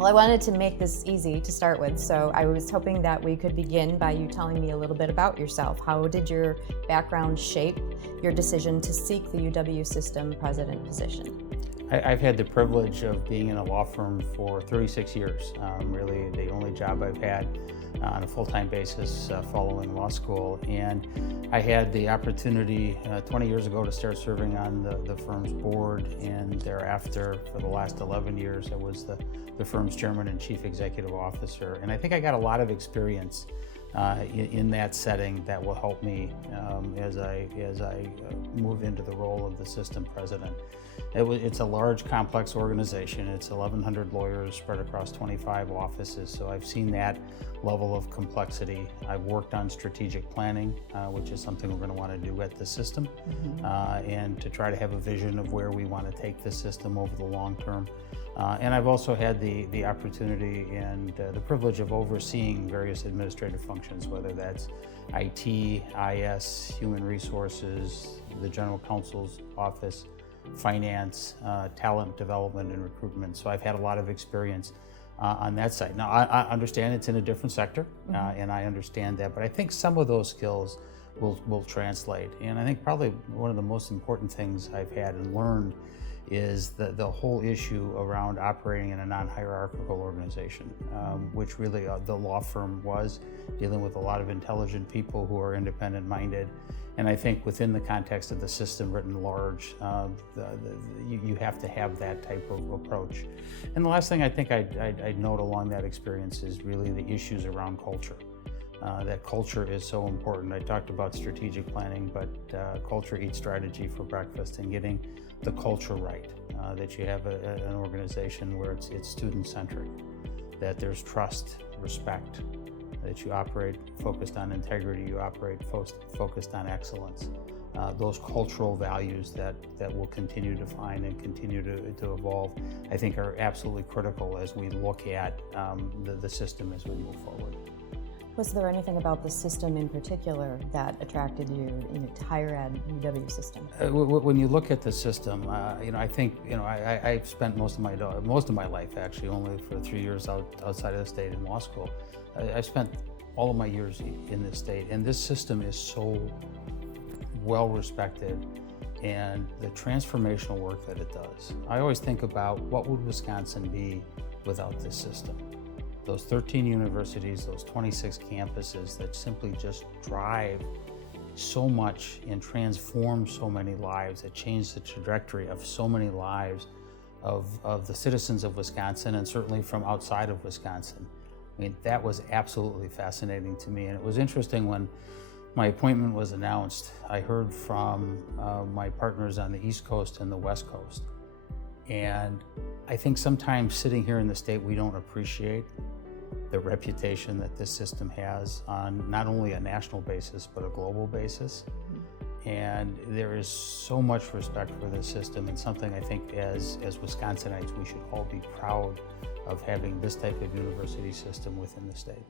Well, I wanted to make this easy to start with, so I was hoping that we could begin by you telling me a little bit about yourself. How did your background shape your decision to seek the UW system president position? I've had the privilege of being in a law firm for 36 years, really the only job I've had on a full-time basis following law school. And I had the opportunity 20 years ago to start serving on the firm's board, and thereafter for the last 11 years I was the firm's chairman and chief executive officer. And I think I got a lot of experience in that setting that will help me as I move into the role of the system president. It's a large, complex organization. It's 1,100 lawyers spread across 25 offices, so I've seen that level of complexity. I've worked on strategic planning, which is something we're going to want to do at the system, and to try to have a vision of where we want to take the system over the long term. And I've also had the opportunity and the privilege of overseeing various administrative functions, whether that's IT, IS, human resources, the general counsel's office, finance, talent development and recruitment. So I've had a lot of experience on that side. Now, I understand it's in a different sector, and I understand that, but I think some of those skills will translate. And I think probably one of the most important things I've had and learned is the whole issue around operating in a non-hierarchical organization, which really the law firm was, dealing with a lot of intelligent people who are independent-minded. And I think within the context of the system written large, you have to have that type of approach. And the last thing I think I'd note along that experience is really the issues around culture. That culture is so important. I talked about strategic planning, but culture eats strategy for breakfast, and getting the culture right, that you have an organization where it's student-centric, that there's trust, respect, that you operate focused on integrity, you operate focused on excellence. Those cultural values that will continue to find and continue to evolve, I think are absolutely critical as we look at the system as we move forward. Was there anything about the system in particular that attracted you to higher ed UW system? When you look at the system, I think I've spent most of my life, actually, only for 3 years outside of the state in law school. I spent all of my years in this state, and this system is so well respected, and the transformational work that it does. I always think about what would Wisconsin be without this system. Those 13 universities, those 26 campuses that simply just drive so much and transform so many lives, that change the trajectory of so many lives of the citizens of Wisconsin, and certainly from outside of Wisconsin. I mean, that was absolutely fascinating to me. And it was interesting when my appointment was announced, I heard from my partners on the East Coast and the West Coast. And I think sometimes sitting here in the state, we don't appreciate the reputation that this system has on not only a national basis, but a global basis. And there is so much respect for this system, and something I think as Wisconsinites, we should all be proud of having this type of university system within the state.